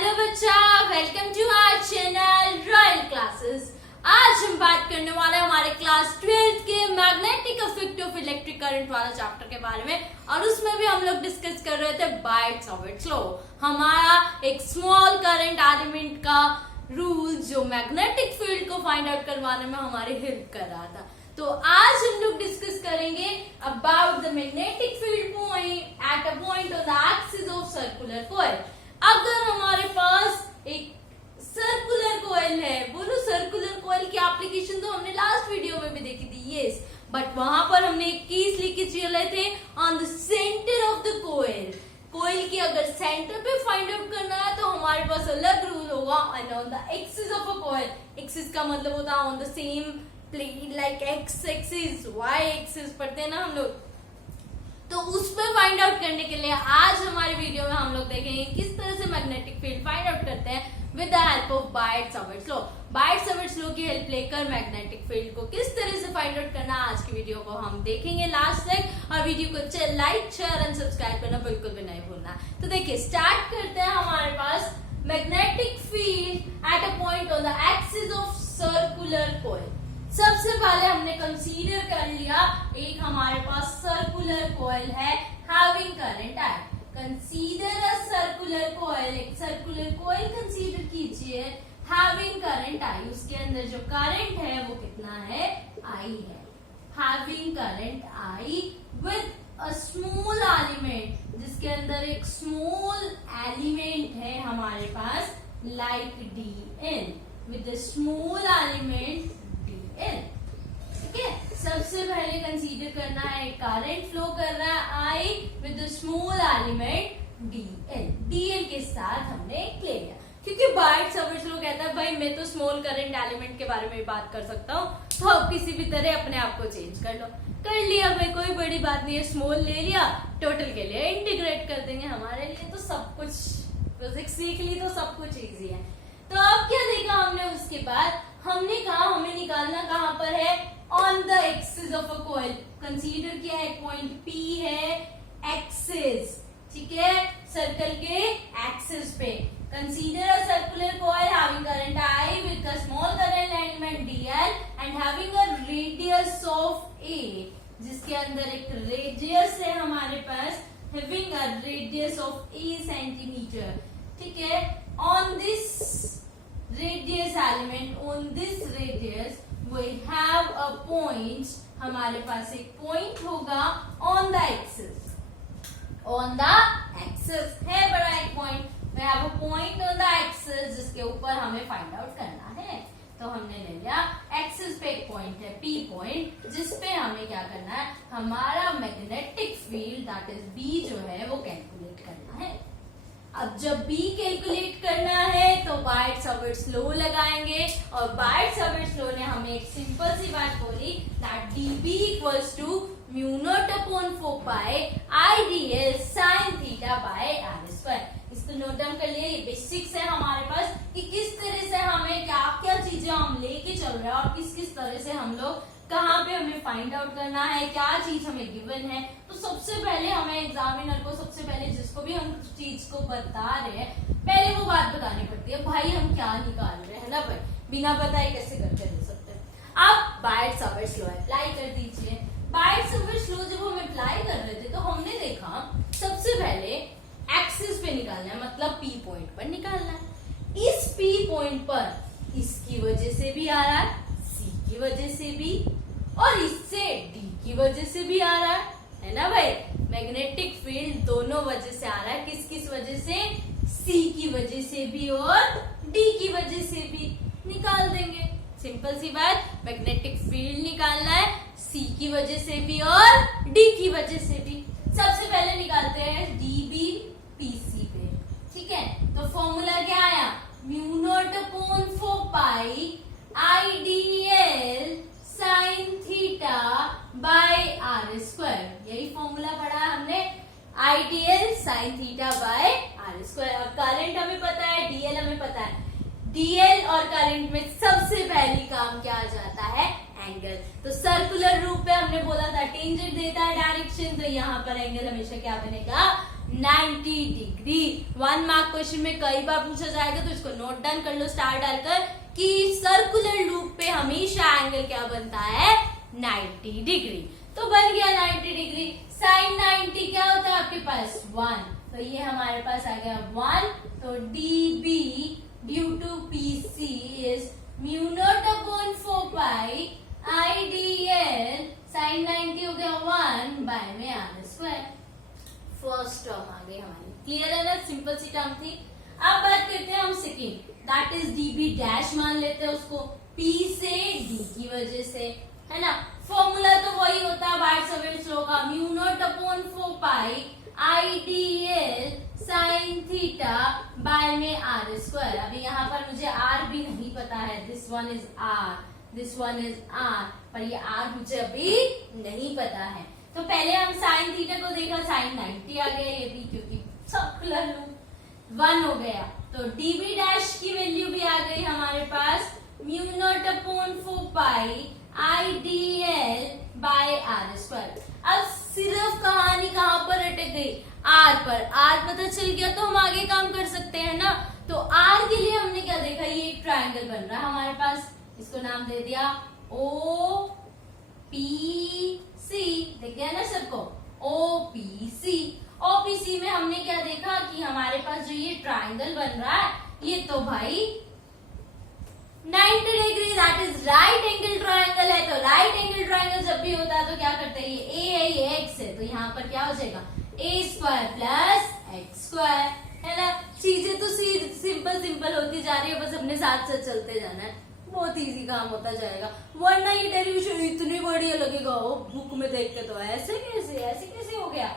Hello बच्चा, welcome to our channel royal classes. आज हम बात करने वाले हैं हमारे क्लास 12th के magnetic effect of electric current वाला चैप्टर के बारे में, और उसमें भी हम लोग डिस्कस कर रहे थे बायट-सावर्ट्स लॉ। हमारा एक स्मॉल करंट एलिमेंट का रूल जो मैग्नेटिक फील्ड को फाइंड आउट करवाने में हमारी हेल्प कर रहा था। तो आज हम लोग डिस्कस करेंगे about the magnetic field point eight a point on the axis of circular coil. अगर हमारे पास एक सर्कुलर कॉइल है, बोलो सर्कुलर कॉइल की एप्लीकेशन तो हमने लास्ट वीडियो में भी देखी थी, यस, बट वहां पर हमने एक की इसलिए चीज ले थे on the centre of the coil. Coil की अगर सेंटर पे फाइंड आउट करना है तो हमारे पास अलग रूल होगा, and on the axis of a coil, axis का मतलब होता है on the same plane, like X axis, Y axis पढ़ते हैं ना हम लोग, तो उस पर फाइंड आउट करने के लिए आज हमारे वीडियो में हम लोग देखेंगे किस तरह से मैग्नेटिक फील्ड फाइंड आउट करते हैं with the help of Biot Savart's law. Biot Savart's law की हेल्प लेकर मैग्नेटिक फील्ड को किस तरह से फाइंड आउट करना आज की वीडियो को हम देखेंगे लास्ट तक, और वीडियो को लाइक शेयर एंड सब्सक्राइब करना बिल्कुल भी नहीं भूलना। तो देखिए स्टार्ट करते हैं। हमारे पास magnetic field at a point on the axis of circular coil. सबसे पहले हमने कंसीडर कर लिया एक हमारे पास सर्कुलर कॉइल है having current I. Consider a circular coil, एक सर्कुलर कॉइल कंसीडर कीजिए हैविंग करंट आई। उसके अंदर जो करंट है वो कितना है, आई है। Having current I with a small element, जिसके अंदर एक स्मॉल एलिमेंट है हमारे पास like D N, with small element ठीक है। सबसे पहले कंसीडर करना है करंट फ्लो कर रहा है I with small element DL. DL के साथ हमने ले लिया, क्योंकि बायट-सावर्ट्स लॉ कहता है भाई मैं तो स्मॉल करंट एलिमेंट के बारे में बात कर सकता हूँ, तो अब किसी भी तरह अपने आप को चेंज कर लो। कर लिया भाई, कोई बड़ी बात नहीं है, स्मॉल ले लिया, टोटल के लिए इंटीग्रेट कर देंगे। हमारे लिए तो सब कुछ फिजिक्स सीख ली तो सब कुछ इजी है। तो अब क्या देखा हमने, उसके बाद हमने कहा हमें निकालना कहां पर है, on the axis of a coil. Consider किया एक पॉइंट पी है एक्सिस, ठीक है, सर्कल के एक्सिस पे। Consider a circular coil having current I with a small current element DL and having a radius of A, जिसके अंदर एक रेडियस है हमारे पास, having a radius of A centimetre, ठीक है। On this radius element, on this radius we have a point, हमारे पास एक point होगा on the axis, on the axis है बड़ा एक point, we have a point on the axis जिसके ऊपर हमें find out करना है। तो हमने ले लिया एक्सिस पे एक पॉइंट है P पॉइंट, जिसपे हमें क्या करना है, हमारा magnetic field that is B जो है वो कैलकुलेट करना है। अब जब B कैलकुलेट करना है तो बायट-सावर्ट्स लॉ लगाएंगे, और बायट-सावर्ट्स लॉ ने हमें एक सिंपल सी बात बोली that dB equals to mu naught upon 4 pi IDL sin theta by r square. इसको नोट डाउन कर लिए, ये बेसिक्स है हमारे पास कि किस तरह से हमें क्या क्या चीजें हम लेके चल रहे हैं और किस किस तरह से हम लोग कहाँ पे हमें फाइंड आउट करना है, क्या चीज हमें गिवन है। तो सबसे पहले हमें एग्जामिनर को, सबसे पहले जिसको भी हम चीज को बता रहे हैं, पहले वो बात बतानी पड़ती है, भाई हम क्या निकाल रहे हैं ना भाई, बिना बताए कैसे करके दे सकते हैं। अब बायट-सावर्ट्स लॉ अप्लाई कर दीजिए। बायट-सावर्ट्स लॉ जब हम अप्लाई कर रहे थे तो हमने देखा सबसे पहले एक्सिस पे निकालना है, मतलब पी पॉइंट पर निकालना है। इस पी पॉइंट पर इसकी वजह से भी आ रहा है, सी की वजह से भी, और इससे डी की वजह से भी आ रहा है ना भाई। मैग्नेटिक फील्ड दोनों वजह से आ रहा है, किस किस वजह से, सी की वजह से भी और डी की वजह से भी। निकाल देंगे, सिंपल सी बात, मैग्नेटिक फील्ड निकालना है सी की वजह से भी और डी की वजह से भी। सबसे पहले निकालते हैं डीबी पीसी पे, ठीक है। तो फॉर्मूला क्या आया, mu naught upon 4 pi IDL sin theta by r square. यही फॉर्मूला पढ़ा हमने, IDL sin theta by r square. और करंट हमें पता है, DL हमें पता है। DL और करंट में सबसे पहली काम क्या आ जाता है, एंगल। तो सर्कुलर रूप पे हमने बोला था टेंजेंट देता है डायरेक्शन, तो यहाँ पर एंगल हमेशा क्या बनेगा, 90 डिग्री। 1 मार्क क्वेश्चन में कई बार पूछा जाएगा, तो इसको नोट डाउन कर लो स्टार डालकर कि सर्कुलर लूप पे हमेशा एंगल क्या बनता है, 90 डिग्री। तो बन गया 90 डिग्री। साइन 90 क्या होता है आपके पास, 1, तो ये हमारे पास आ गया 1। तो dB due to PC is mu naught upon 4 pi IDL sine 90 हो गया 1 बाय में आर स्क्वायर। फर्स्ट टर्म आ गई हमारी, क्लियर है ना, सिंपल सी टर्म थी। अब बात करते हैं हम second, that is dB dash मान लेते हैं उसको, P से D की वजह से, है ना। फॉर्मूला तो वही होता है बायट-सवेर्स लॉ का, mu naught upon 4 pi IDL sine theta by में आर स्क्वायर। अभी यहाँ पर मुझे आर भी नहीं पता है, this one is R, this one is R, पर ये आर मुझे अभी नहीं पता है। तो पहले हम साइन थीटा को देखा, साइन 90 आ गया ये भी, क्योंकि सर्कुलर लूप 1 हो गया। तो dB डैश की वैल्यू भी आ गई हमारे पास, mu naught upon 4 pi IDL by R square. अब सिर्फ कहानी कहाँ पर अटक गई, आर पर। आर पता चल गया तो हम आगे काम कर सकते हैं ना। तो आर के लिए हमने क्या देखा, ये एक ट्रायंगल बन रहा है हमारे पास, इसको नाम दे दिया OPC, देख गया ना सबको, OPC। OPC में हमने क्या देखा कि हमारे पास जो ये ट्रायंगल बन रहा है, ये तो भाई 90 degree, that is right angle triangle है। तो राइट एंगल ट्रायंगल जब भी होता है तो क्या करते हैं, ये ए है, ये एक्स है, तो यहाँ पर क्या हो जाएगा, A square plus X square, है ना। चीजें तो सिंपल सिंपल होती जा रही है, बस अपने साथ साथ चलते जाना है, बहुत इजी काम होता जाएगा। वरना ये डेरिवेशन इतनी बढ़िया लगेगा वो बुक में देख के, तो ऐसे कैसे हो गया।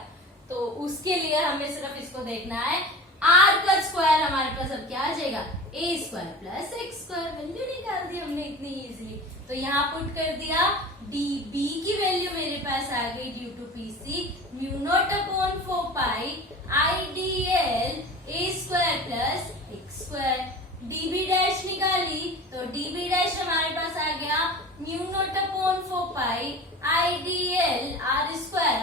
तो उसके लिए हमें सिर्फ इसको देखना है, आर का स्क्वायर हमारे पास अब क्या आ जाएगा, A square plus X square. Value निकाल दी हमने इतनी इजीली, तो यहाँ पुट कर दिया, dB की वैल्यू मेरे पास आ गई due to PC mu naught upon 4 pi IDL A square plus X square. dB dash निकाली तो dB डैश हमारे पास आ गया mu naught upon 4 pi IDL R square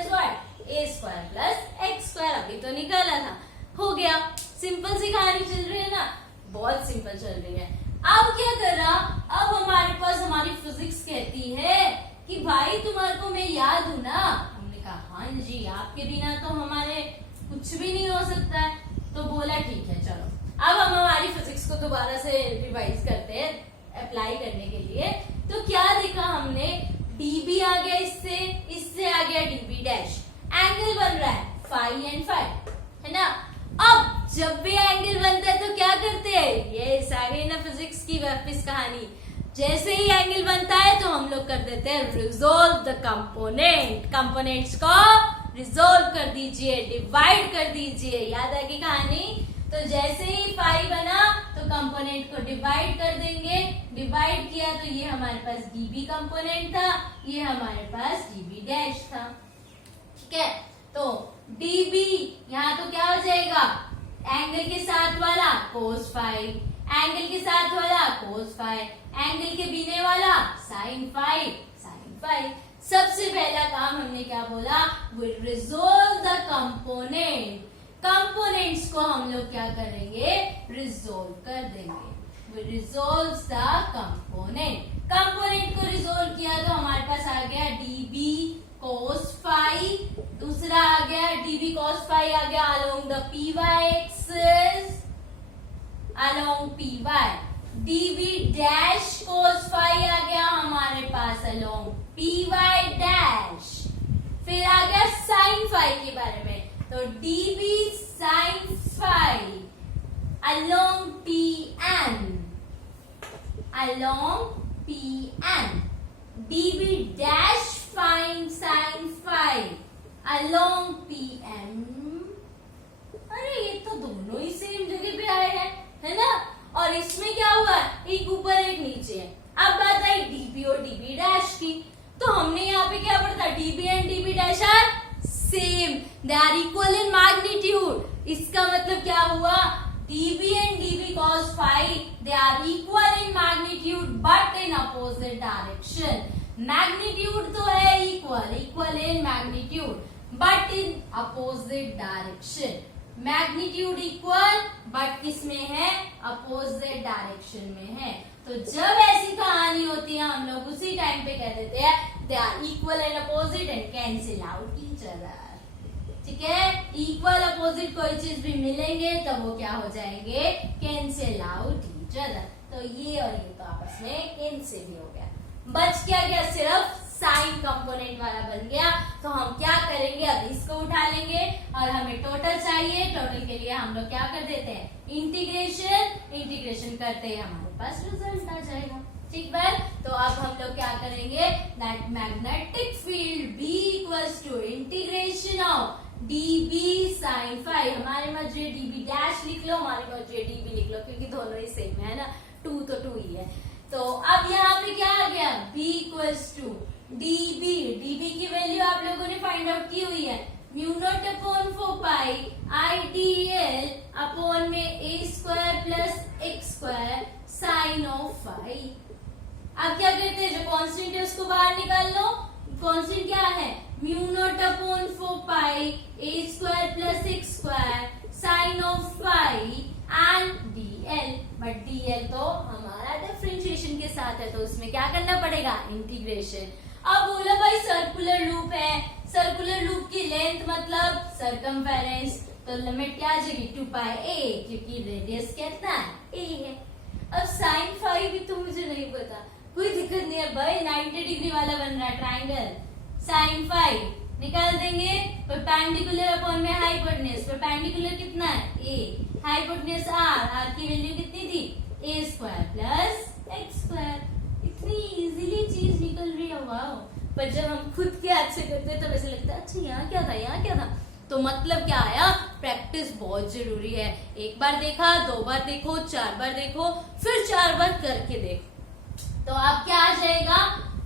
is what, A square plus X square. अभी तो निकाला था, हो गया। सिंपल सी कहानी चल रही है ना, बहुत सिंपल चल रही है। अब क्या करा, अब हमारे पास हमारी फिजिक्स कहती है कि भाई तुम्हारे को मैं याद हूं ना। हमने कहा हाँ जी, आपके बिना तो हमारे कुछ भी नहीं हो सकता है। तो बोला ठीक है चलो, अब हम हमारी फिजिक्स को दोबारा से रिवाइज करते हैं अप्लाई करने के लिए। तो क्या देखा हमने, dB आ गया, इससे आ गया dB डैश, एंगल बन रहा है फाई एंड फाई, है ना। अब जब भी एंगल बनता है तो क्या करते हैं, ये आ गई ना फिजिक्स की वापस कहानी। जैसे ही एंगल बनता है तो हम लोग कर देते हैं रिजोल्व द कंपोनेंट, कंपोनेंट्स को रिजोल्व कर दीजिए, डिवाइड कर दीजिए। याद आ गई कहानी। तो जैसे ही फाई बना तो कंपोनेंट को डिवाइड कर देंगे, डिवाइड किया तो ये हमारे पास dB कंपोनेंट था, ये हमारे पास dB डैश था, ठीक है। तो dB यहाँ तो क्या हो जाएगा, एंगल के साथ वाला कोस फाई, एंगल के साथ वाला कोस फाई, एंगल के बीने वाला साइन फाई, साइन फाई। सबसे पहला काम हमने क्या बोला, we resolve the component. Components को हम लोग क्या करेंगे, रिजोल्व कर देंगे। We resolve the component. Component को रिजोल्व किया तो हमारे पास आ गया dB cos फाई, दूसरा आ गया dB cos फाई आ गया along the py axis, along py। dB dash cos phi आ गया हमारे पास along py dash। फिर आ गया sin फाई के बारे में, तो dB sin phi along pn, along pn। dB dash fine sine phi along pm। अरे ये तो दोनों ही सेम जगह पे आए हैं, है ना। और इसमें क्या हुआ, एक ऊपर एक नीचे है। अब बात आई dB और dB डैश की, तो हमने यहाँ पे क्या पढ़ा था, dB and dB dash are same, they are equal in magnitude. इसका मतलब क्या हुआ, dB and dB cos phi they are equal in magnitude but in opposite direction. Magnitude तो है equal, equal in magnitude, but in opposite direction. Magnitude equal but किसमें है, opposite direction में है। तो जब ऐसी कहानी होती है हम लोग उसी टाइम पे कह देते हैं they are equal and opposite and cancel out each other. ठीक है, इक्वल अपोजिट कोई चीज भी मिलेंगे तब वो क्या हो जाएंगे, कैंसिल आउट ईच अदर। तो ये और ये तो आपस में कैंसिल ही हो गया। बच क्या गया, सिर्फ साइन कंपोनेंट वाला बन गया। तो हम क्या करेंगे, अब इसको उठा लेंगे और हमें टोटल चाहिए। टोटल के लिए हम लोग क्या कर देते हैं, इंटीग्रेशन। इंटीग्रेशन करते ही हमारे पास रिजल्ट आ जाएगा। ठीक है, तो अब हम लोग क्या करेंगे, that magnetic field B equals to integration of dB sin phi। हमारे मर्जी dB डैश लिख लो, हमारे मर्जी dB लिख लो, क्योंकि दोनों ही सेम है ना, 2 तो 2 ही है। तो अब यहाँ पे क्या आ गया, B equals to dB। dB की वैल्यू आप लोगों ने फाइंड आउट की हुई है, mu naught upon 4 pi IDL upon में a square plus x square sine of phi. अब क्या कहते हैं, जो कांस्टेंट है उसको बाहर निकाल लो। कांस्टेंट क्या है, mu naught upon 4 pi a square plus x square sine of phi and dl। But dl तो हमारा डिफरेंशिएशन के साथ है, तो उसमें क्या करना पड़ेगा, इंटीग्रेशन। अब बोलो भाई सर्कुलर लूप है, सर्कुलर लूप की लेंथ मतलब सरकमफेरेंस, तो लिमिट क्या आ जाएगी, 2 पाई a, क्योंकि रेडियस कितना है, a है। अब साइन फाई भी तो मुझे नहीं पता, कोई दिक्कत नहीं है भाई, 90 डिग्री वाला बन रहा है ट्राइंगल। साइन फाई निकाल देंगे, परपेंडिकुलर अपॉन में हाइपोटेन्यूज। परपेंडिकुलर कितना है, a, हाइपोटेन्यूज r की वैल्यू कितनी थी, a square plus x square. इतनी इजीली चीज निकल रही है, वाओ। पर जब हम खुद के हाथ से करते हैं तो वैसे लगता है अच्छा यहाँ क्या था, यहाँ क्या था। तो मतलब क्या आया, प्रैक्टिस बहुत जरूरी है। एक बार देखा, 2 बार देखो, 4 बार देखो, फिर 4 बार करके देखो। तो अब क्या आ जाएगा,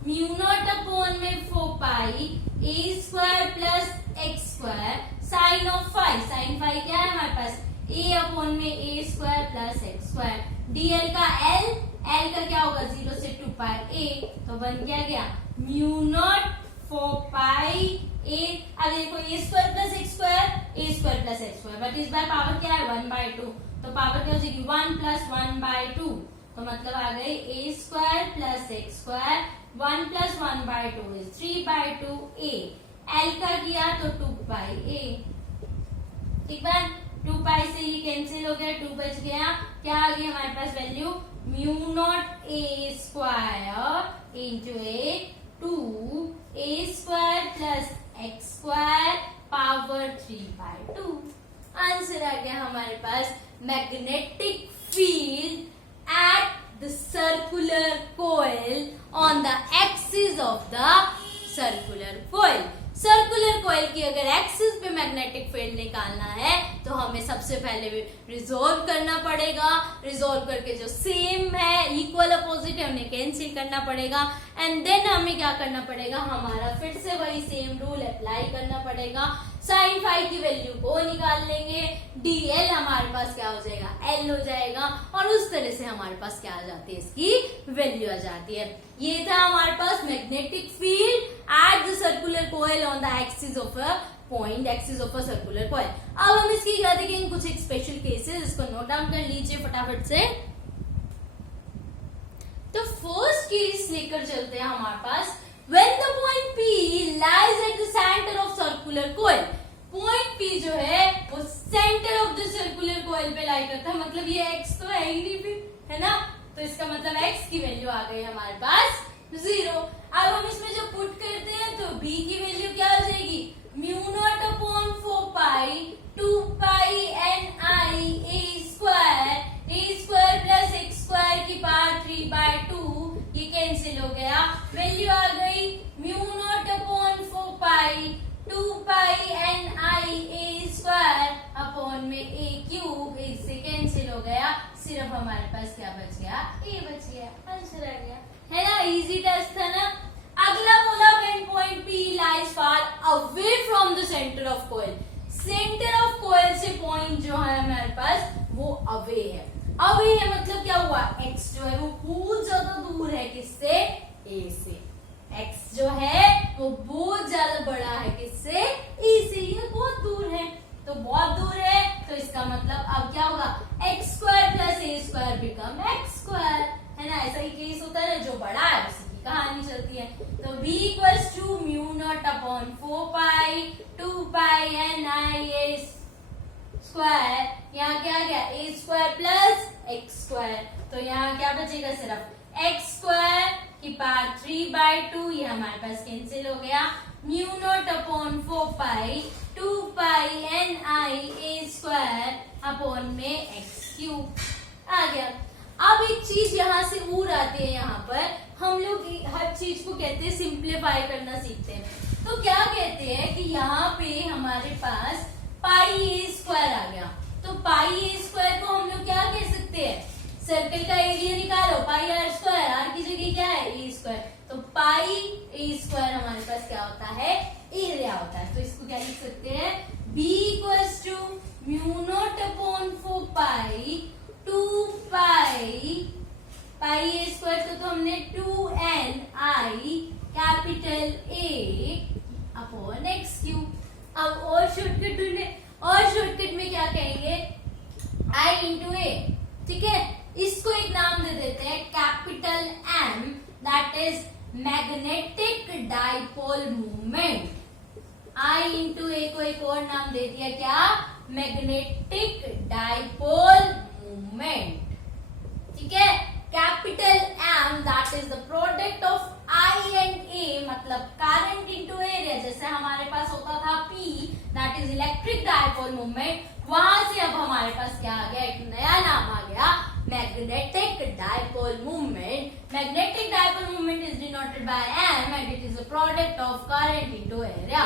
म्यू नॉट अपॉन में 4 pi a square plus x square sine of phi. Sine phi क्या है हमारे पास, a अपॉन में a square plus x square. dl का l का क्या होगा, 0 से 2 पाई a, तो बन क्या गया, म्यू नॉट 4 पाई a। अब देखो a square plus x square, a square plus x square, but इस बार पावर क्या है, 1/2, तो पावर क्या हो जाएगी, 1 प्लस 1/2। तो मतलब आ गई a square plus x square, 1 plus 1/2 is 3/2 a। l का किया तो 2 पाई a। ठीक है, 2 पाई से ये कैंसिल हो गया, 2 बच गया। क्या आ गई हमारे पास value, mu naught a square into a 2 a square plus x square power 3/2। Answer आ गया हमारे पास, magnetic field at the circular coil on the axis of the circular coil। Circular coil की अगर एक्सिस पे मैग्नेटिक फील्ड निकालना है तो हमें सबसे पहले रिजोल्व करना पड़ेगा। रिजोल्व करके जो सेम है, इक्वल अपोजिट है, उन्हें कैंसिल करना पड़ेगा। एंड देन हमें क्या करना पड़ेगा, हमारा फिर से वही सेम रूल अप्लाई करना पड़ेगा। साइन फाई की वैल्यू को निकाल लेंगे, dl हमारे पास क्या हो जाएगा, l हो जाएगा, और उस तरह से हमारे पास क्या आ जाती है, इसकी वैल्यू आ जाती है। ये था हमारे पास magnetic field at the circular coil on the axis of a point, axis of a circular coil. अब हम इसकी क्या देखेंगे, कुछ एक स्पेशल केसेस, इसको नोट डाउन कर लीजिए फटाफट से। तो फर्स्ट केस लेकर चलते हैं हमारे पास, when the point P lies at the center of circular coil। Point P जो है वो centre of the circular coil पे लाई करता है, मतलब ये x तो है ही नहीं फिर, है ना, तो इसका मतलब x की वैल्यू आ गई हमारे पास 0। अब हम इसमें जब पुट करते हैं तो B की वैल्यू क्या हो जाएगी, mu naught upon 4 pi 2 pi n i a square plus x square की पावर 3/2, ये कैंसिल हो गया। वैल्यू आ गई mu naught upon 4 pi 2 pi n i a square upon में a क्यूब, इससे कैंसिल हो गया। सिर्फ हमारे पास क्या बच गया, a बच गया। आंसर आ गया, है ना, इजी टेस्ट था ना। अगला बोला when point P lies far away from the centre of coil. Centre of coil से पॉइंट जो है हमारे पास वो अवे है। अवे है मतलब क्या हुआ, x जो है वो बहुत ज्यादा दूर है, किससे, a से। x जो है वो बहुत ज्यादा बड़ा है किससे, ई से। ये बहुत दूर है, तो बहुत दूर है तो इसका मतलब अब क्या होगा, एक्स स्क्वायर प्लस ए स्क्वायर बिकम एक्स स्क्वायर, है ना। ऐसा ही केस होता है, जो बड़ा है उसी की कहानी चलती है। तो v equals to mu naught upon 4 pi 2 pi N I A square, यहाँ क्या आ गया A square plus X square, तो यहाँ क्या बचेगा, सिर्फ एक्स स्क्वायर की पावर 3/2, ये हमारे पास कैंसिल हो गया। Mu naught upon 4 pi 2 pi N I A square upon में एक्स क्यूब आ गया। अब एक चीज यहाँ से ऊर आती है, यहाँ पर हम लोग हर चीज को कहते हैं सिंप्लीफाई करना सीखते हैं। तो क्या कहते हैं कि यहाँ पे हमारे पास पाई ए स्क्वायर आ गया, तो पाई ए स्क्वायर को हम लोग क्या कह सकते हैं, सर्कल का एरिया निकालो, पाई आर स्क्वायर, आर की जगह क्या है ए स्क्वायर, तो पाई ए स्क्वायर हमारे पास क्या होता है, एरिया होता है। तो इसको क्या लिख सकते हैं, b equals to mu naught upon 4 pi 2 pi pi A square को तो हमने 2n I capital A upon X cube. अब और शॉर्टकट ढूंढे, और शॉर्टकट में क्या कहेंगे, i इंटू ए, ठीक है। इसको एक नाम दे देते हैं capital M, that is magnetic dipole movement. I into A को एक और नाम दे दिया, क्या, मैग्नेटिक डाइपोल मूवमेंट, ठीक है। Capital M that is the product of I and A, मतलब करंट इंटू एरिया, जैसे हमारे पास होता था P that is electric dipole movement, वहां से अब हमारे पास क्या आ गया, एक नया नाम आ गया, magnetic dipole movement. Magnetic dipole movement is denoted by M and it is a product of current into area.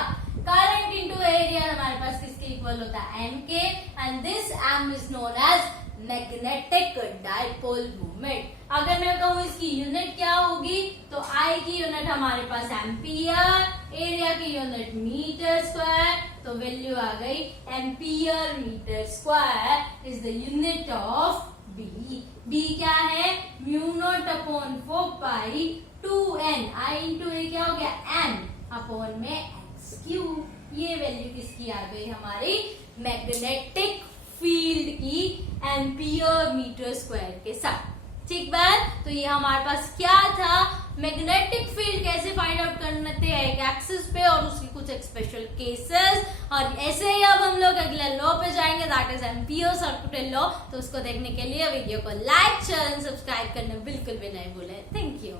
Current into area हमारे पास किसके इक्वल होता है, M के, and this M is known as magnetic dipole movement. अगर मैं कहूँ इसकी यूनिट क्या होगी, तो I की यूनिट हमारे पास एम्पियर, एरिया की यूनिट मीटर स्क्वायर, तो वैल्यू आ गई ampere metre square is the unit of B। B क्या है, mu naught upon 4 pi 2n, I into A क्या हो गया, m अपॉन में एक्स क्यूब। ये वैल्यू किसकी आ गई, हमारी मैग्नेटिक फील्ड की एम्पियर मीटर स्क्वायर के साथ, ठीक बात। तो ये हमारे पास क्या था, मैग्नेटिक फील्ड कैसे फाइंड आउट करते हैं एक एक्सिस पे और उसकी कुछ स्पेशल केसेस, और ऐसे ही अब हम लोग अगले लॉ पे जाएंगे, that is ampere circuit law. तो उसको देखने के लिए वीडियो को लाइक शेयर एंड सब्सक्राइब करना बिल्कुल भी नहीं भूलें। Thank you.